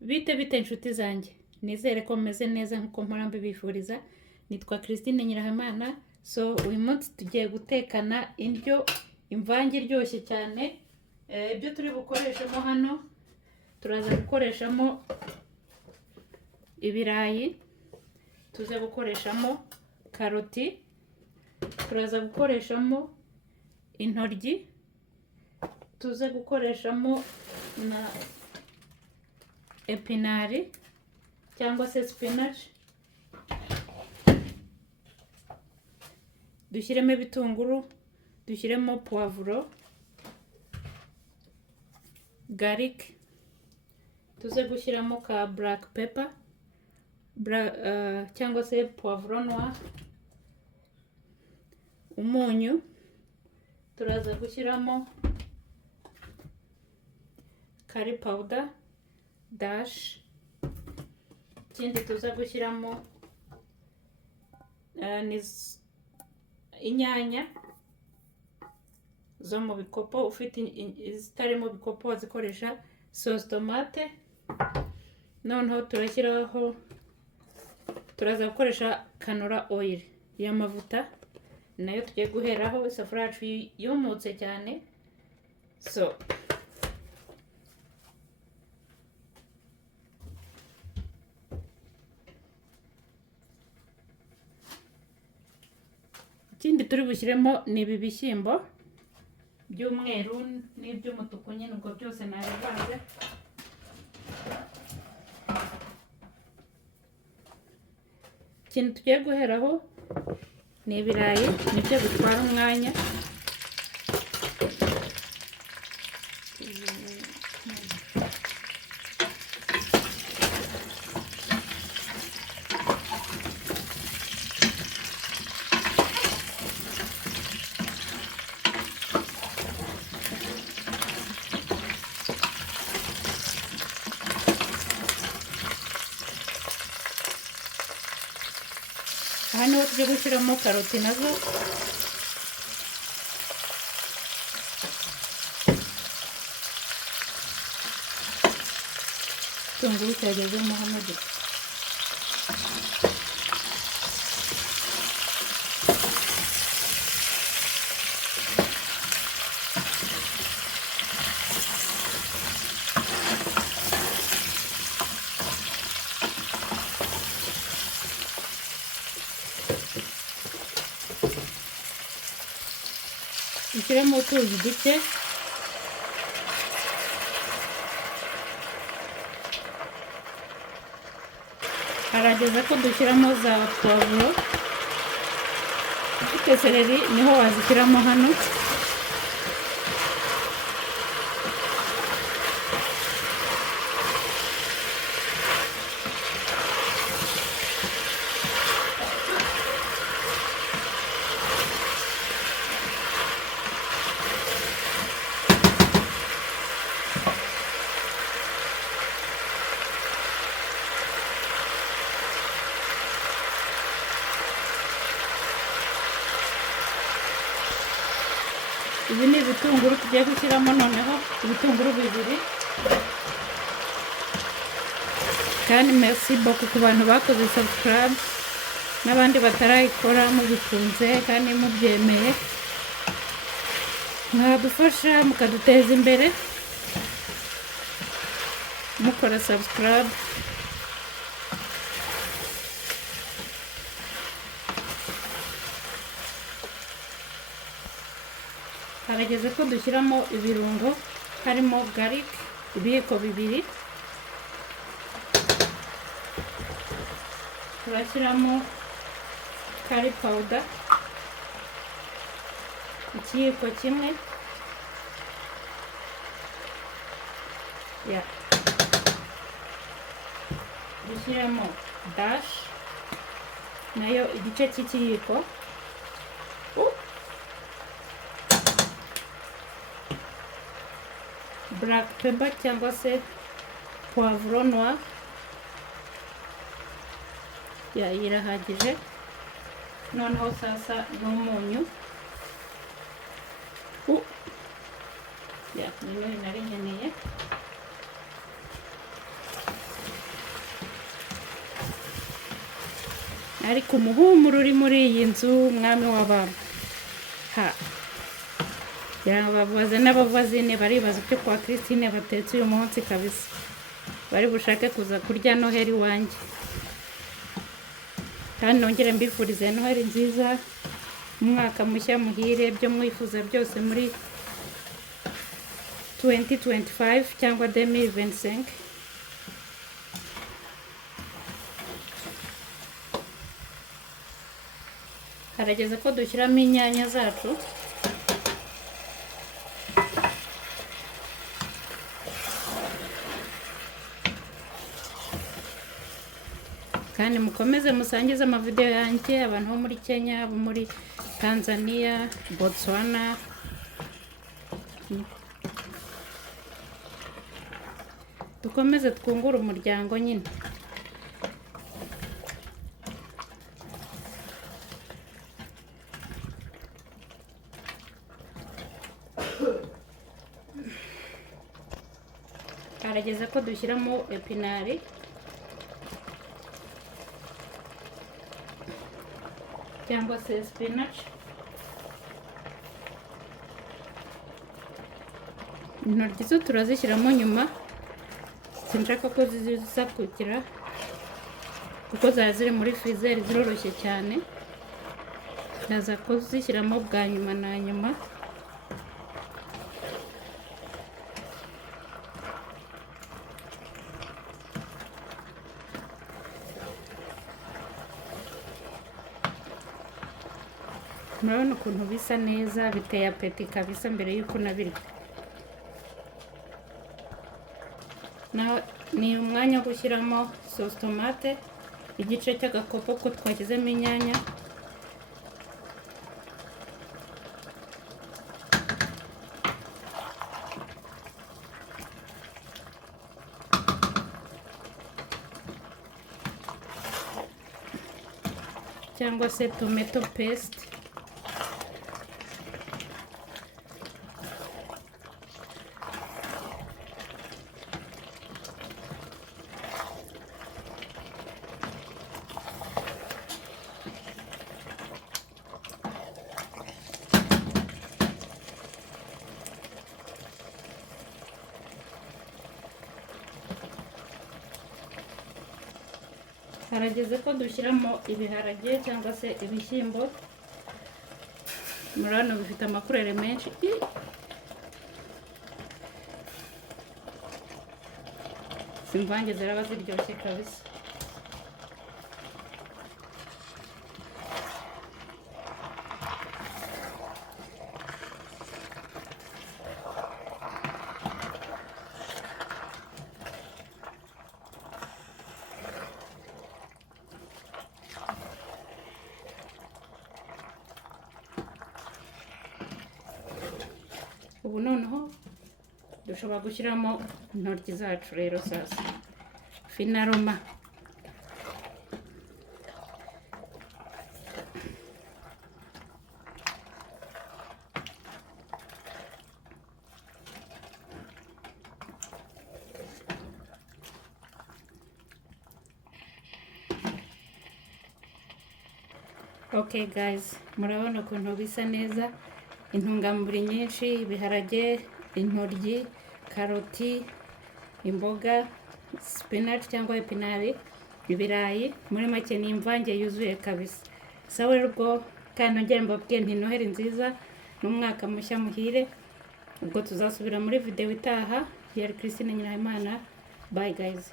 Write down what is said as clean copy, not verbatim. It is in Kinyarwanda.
Bite inshuti zanjye, nizere ko meze neza nkuko mpora mbibifuriza. Nitwa Christine Nyirahamana. So uyu munsi tugiye gutekana indyo imvange iryoshye cyane. Ibyo turi bukoreshamo hano, turaza gukoreshamo ibirayi, tuze gukoreshamo karoti, turaza gukoreshamo intoryi, tuze gukoreshamo na epinari cyangwa se spinach, dushyiremo ibitunguru, dushyiremo poivro, garlic, tuze gushyiramo ka black pepper cyangwa se poivro noir, umunyu, turaza gushyiramo curry powder dash, ikindi tuza gushyiramo inyanya zo mu bikopo. Ufite izitari mu bikopo wazikoresha sauce tomate. Noneho turaza gukoresha canola oil y'amavuta, nayo tugiye guheraho. Isafuriya yacu yumutse cyane, so ikindi turi bushyiremo ni ibi bishyimbo by'umweru n'iby'umutuku, nyine ubwo byose nabivanze. Ikintu tugiye guheraho ni ibirayi, nibyo bitwara umwanya. Aha niho tujya gushyiramo karoti nazo. Igitunguru cyagezemo hano gito. Dushyiremo utuzi duke, harageze ko dushyiramo za poivro. Ufite seleri niho wazishyiramo hano. Ibi ni ibitunguru tugiye gushyiramo noneho, ibitunguru bibiri. Kandi merci beaucoup ku bantu bakoze subscribe n'abandi batarayikora, mubikunze kandi mubyemeye, mwadufasha mukaduteza imbere mukora subscribe. Harageze ko dushyiramo ibirungo, harimo garlic ibiyiko bibiri, turashyiramo curry powder ikiyiko kimwe, dushyiramo dash nayo igice cy'ikiyiko, black pepper cyangwa se poivro noir irahagije. Noneho sasa n'umunyu, niyo nari nkeneye. ariko umuhumuro uri muri iyi nzu umwami w'abami ha yababaza n'abavazine baribaza ibyo kwa Christine batetse uyu munsi kabisa, bari bushake kuza kurya noheli wanjye. Kandi nongere mbifurize noheli nziza, umwaka mushya muhire, byo mwifuza byose muri 2025 cyangwa 2025. Harageze ko dushyiramo inyanya zacu. Kandi mukomeze musangize amavideo yanjye abantu bo muri Kenya, bo muri Tanzania, Botswana. Dukomeze twungura umuryango nyine. Harageze ko dushyiramo epinari. Cyangwa se spinach. Intoryi zo turazishyiramo nyuma, sinshaka ko ziza kugira kuko ziri muri freezer ziroroshye cyane, ndaza kuzishyiramo bwa nyuma na nyuma. Murabona ukuntu bisa neza, biteye apeti kabisa mbere yuko nabirya. Ni umwanya wo gushyiramo sauce tomate, igice cy'agakopo ko twashyizemo inyanya. Cyangwa se tomato paste. Harageze ko dushyiramo ibiharage cyangwa se ibishyimbo. Murabona bifite amakurere menshi. Imvanjye ziraba ziryoshye kabisa. Ubu noneho dushobora gushyiramo intoryi zacu rero sasa finaroma. Okay guys, murabona ukuntu bisa neza, intungamubiri nyinshi, ibiharage, intoryi, karoti, imboga, spinach cyangwa epinari, ibirayi, muri make ni imvanjye yuzuye kabisa. Sawa rero ubwo kandi nongere mbabwiye nti noheli nziza n'umwaka mushya muhire. Ubwo tuzasubira muri video itaha. Yari Christine Nyirahimana. Bye guys.